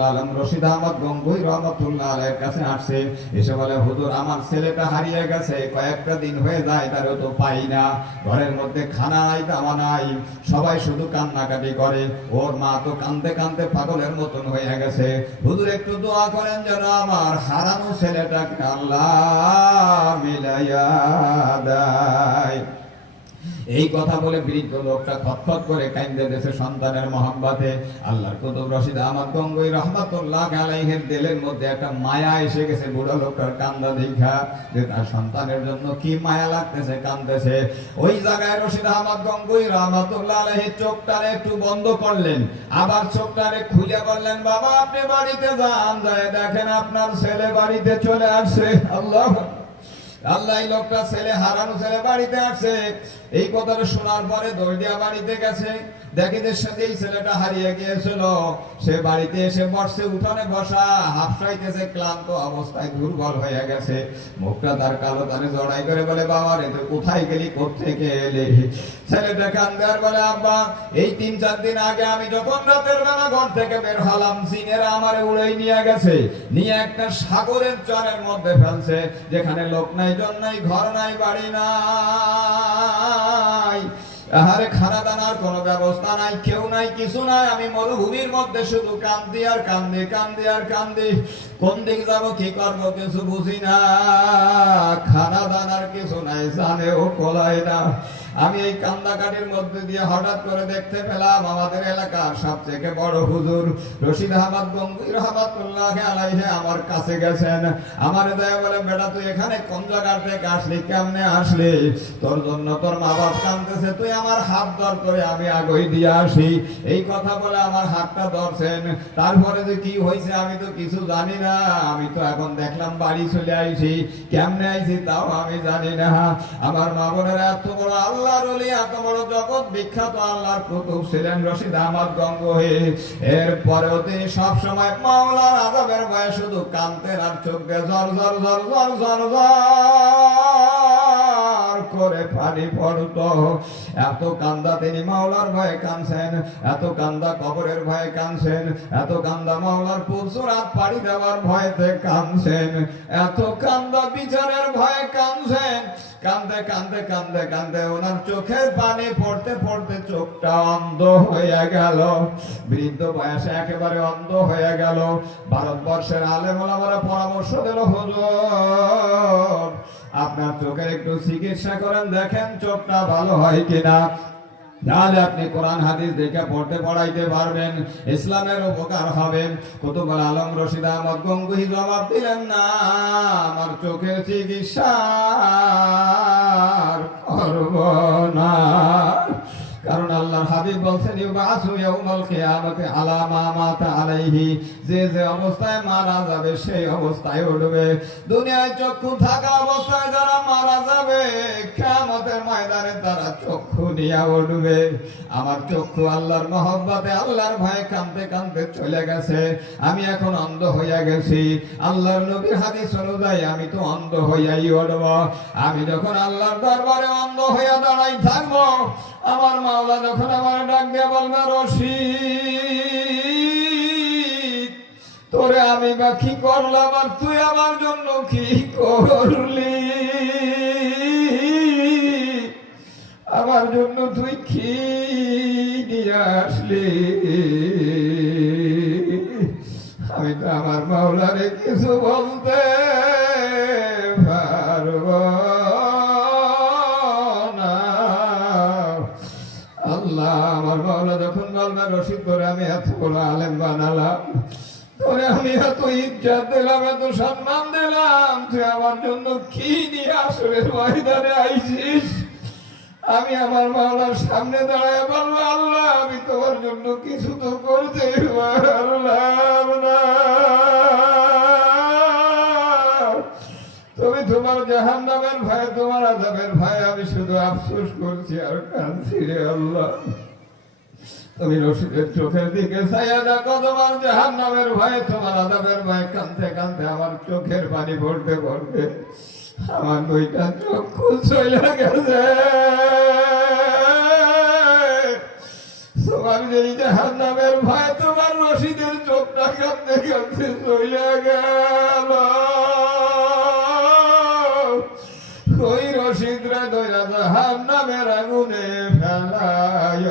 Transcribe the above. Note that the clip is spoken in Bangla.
আব্দুল আলম রশিদ আহমদ গঙ্গুই রহমতুল্লাহ আলাইহির কাছে আসছে, এসে বলে হুজুর আমার ছেলেটা হারিয়ে গেছে, কয়েকটা দিন হয়ে যায় তারও তো পাই না, ঘরের মধ্যে খানা নাই দাওয়া নাই, সবাই শুধু কান্নাকাটি করে, ওর মা তো কাঁদতে কাঁদতে পাগলের মতন হয়ে গেছে, হুজুর একটু দোয়া করেন যেন আমার হারানো ছেলেটাকে আল্লাহ মিলাইয়া দেয়। এই কথা বলে বৃদ্ধ লোকটা খতখত করে কাঁদতে দেশে সন্তানের মহব্বতে। আল্লাহর কুতুব রশিদ আহমদ গঙ্গুই রহমাতুল্লাহ আলাইহির দিলের মধ্যে একটা মায়া এসে গেছে বুড়ো লোকটার কান্দা দেখা, যে তার সন্তানের জন্য কি মায়া লাগতেছে, কাঁদতেছে। ওই জায়গায় রশিদ আহমদ গঙ্গুই রহমাতুল্লাহ আলাইহি চোখটারে একটু বন্ধ করলেন, আবার চোখটারে খুলে বললেন, বাবা আপনি বাড়িতে যান, যায় দেখেন আপনার ছেলে বাড়িতে চলে আসছে। আল্লাহ আল্লাহ, এই লোকটা ছেলে হারানো ছেলে বাড়িতে আসছে। এই কথাটা শোনার পরে দৌড় দিয়া বাড়িতে গেছে, দেখে যে এই ছেলেটা হারিয়ে গিয়েছিল, সে বাড়িতে এসে বসছে, উঠানে বসা, হাফসাইতেছে, ক্লান্ত অবস্থায় দুর্বল হয়ে গেছে, মুখটা তার কালো, তারে জড়াই করে বলে, বাবা রে তুই কোথায় গেলি, কোত্থেকে এলি? ছেলেটা কান্দে আর বলে, আব্বা এই 3-4 দিন আগে আমি যখন রাতের বেলা ঘর থেকে বের হলাম, জিনেরা আমারে উড়াই নিয়ে গেছে, নিয়ে একটা সাগরের চরের মধ্যে ফেলছে, যেখানে লোক নাই, জন নাই, ঘর নাই, বাড়ি নাই, আহারে খানা দানার কোনো ব্যবস্থা নাই, কেউ নাই, কিছু নাই, আমি মরুভূমির মধ্যে শুধু কান্দি আর কান্দি, কান্দি আর কান্দি, কোন দিক যাবো, কি করবো কিছু বুঝি না, খানা দানার কিছু নাই, জানেও কোলায় না। আমি এই কান্দাকাটির মধ্যে দিয়ে হঠাৎ করে দেখতে পেলাম আমাদের এলাকার সবথেকে বড় হুজুর রশিদ আহমদ গঙ্গুই রহমাতুল্লাহ আলাইহি আমার কাছে গেছেন, আমার দয়া বলে, বেটা তুই এখানে কোন জায়গা থেকে আসলি, কেমনে আসলি, তোর জন্য তোর মা বাপ কাঁদতেছে, তুই আমার হাত ধর করে আমি আগই দিয়ে আসি। এই কথা বলে আমার হাতটা ধরছেন, তারপরে যে কি হয়েছে আমি তো কিছু জানি না, আমি তো এখন দেখলাম বাড়ি চলে আইছি, কেমনে আইছি তাও আমি জানি না। আমার মা বোনেরা, এত বড় আল্লাহর ওলি, এত বড় জগৎ বিখ্যাত আল্লাহর কুতুব ছিলেন রশিদ আহমদ গঙ্গুই, এরপরেও তিনি সব সময় মাওলার আযাবের ভয়ে শুধু কাঁদতেন আর চোখ দিয়ে ঝর ঝর ঝর ঝর ঝর ঝর করে পানি পড়তো। এত কান্দা তিনি মাওলার ভয়ে কাঁদছেন, এত কান্দা কবরের ভয়ে কাঁদছেন, এত কান্দা মাওলার পুরসুরাত পাড়ি দেওয়ার ভয়েতে কাঁদছেন, এত কান্দা বিচারের ভয়ে কাঁদছেন। কান্দে কান্দে কান্দে কান্দে ওনার চোখের পানি পড়তে পড়তে চোখটা অন্ধ হয়ে গেল, বৃদ্ধ বয়সে একেবারে অন্ধ হয়ে গেল। ভারতবর্ষের আলেম ওলামারা পরামর্শ দিল, হুজুর আপনার চোখের একটু চিকিৎসা করেন, দেখেন চোখটা ভালো হয় কিনা, তাহলে আপনি কোরআন হাদিস দেখে পড়তে পড়াইতে পারবেন, ইসলামের উপকার হবে। কুতুবুল আলম রশিদ আহমদ গঙ্গুই জবাব দিলেন, না আমার চোখের চিকিৎসা করব না, কারণ আল্লাহর হাবিব বলছেন, ইউবাসু ইয়াউমাল কিয়ামাতি আলা মা মাতা আলাইহি, যে যে অবস্থায় মারা যাবে সেই অবস্থায় উঠবে। দুনিয়ায় চক্ষু থাকা অবস্থায় যারা মারা যাবে, কিয়ামতের ময়দানে তারা চক্ষু নিয়ে উঠবে। আমার চক্ষু আল্লাহর মহব্বতে, আল্লাহর ভয়ে কাঁদতে কাঁদতে চলে গেছে, আমি এখন অন্ধ হইয়া গেছি। আল্লাহর নবীর হাদিস অনুযায়ী আমি তো অন্ধ হইয়াই উঠব। আমি যখন আল্লাহর দরবারে অন্ধ হইয়া দাঁড়াই থাকবো, আমার মাওলা যখন আমার ডাক দিয়ে বলবে, রশিদ তোরে আমি বা কি করলাম আর তুই আমার জন্য কি করলি, আমার জন্য তুই কি নিয়ে আসলি, আমি তো আমার মাওলারে কিছু বলতে পারব না। আল্লাহ আমার মাওলা যখন বলবে, রশিদ করে আমি এত বড় আলেম বানালাম, তোরে আমি এত ইজ্জত দিলাম, এত সম্মান দিলাম, তুই আমার জন্য কি নিয়ে আসলে ময়দানে আইছিস? আমি আমার মাওলার সামনে দাঁড়ায় বলবো, আল্লাহ আমি তোমার জন্য কিছু তো করতে পারলাম না, তুমি তোমার জাহান্নামের ভয়ে, তোমার আযাবের ভয়ে আমি শুধু আফসোস করছি আর কাঁদছি রে আল্লাহ। তুমি রশিদের চোখের দিকে চাইয়া দেখো, তোমার জাহান্নামের ভয়ে, তোমার আযাবের ভয়ে কাঁদতে কাঁদতে আমার চোখের পানি পড়তে পড়তে আমার দুইটা চক্ষু চলে গেছে। তোমার যেই জাহান্নামের ভয়ে তোমার রশিদের চোখ লোকটা কাঁদতে কাঁদতে চলে গেল। ওই রশিদরা দইরা জাহান্নামের আগুনে ফেলায়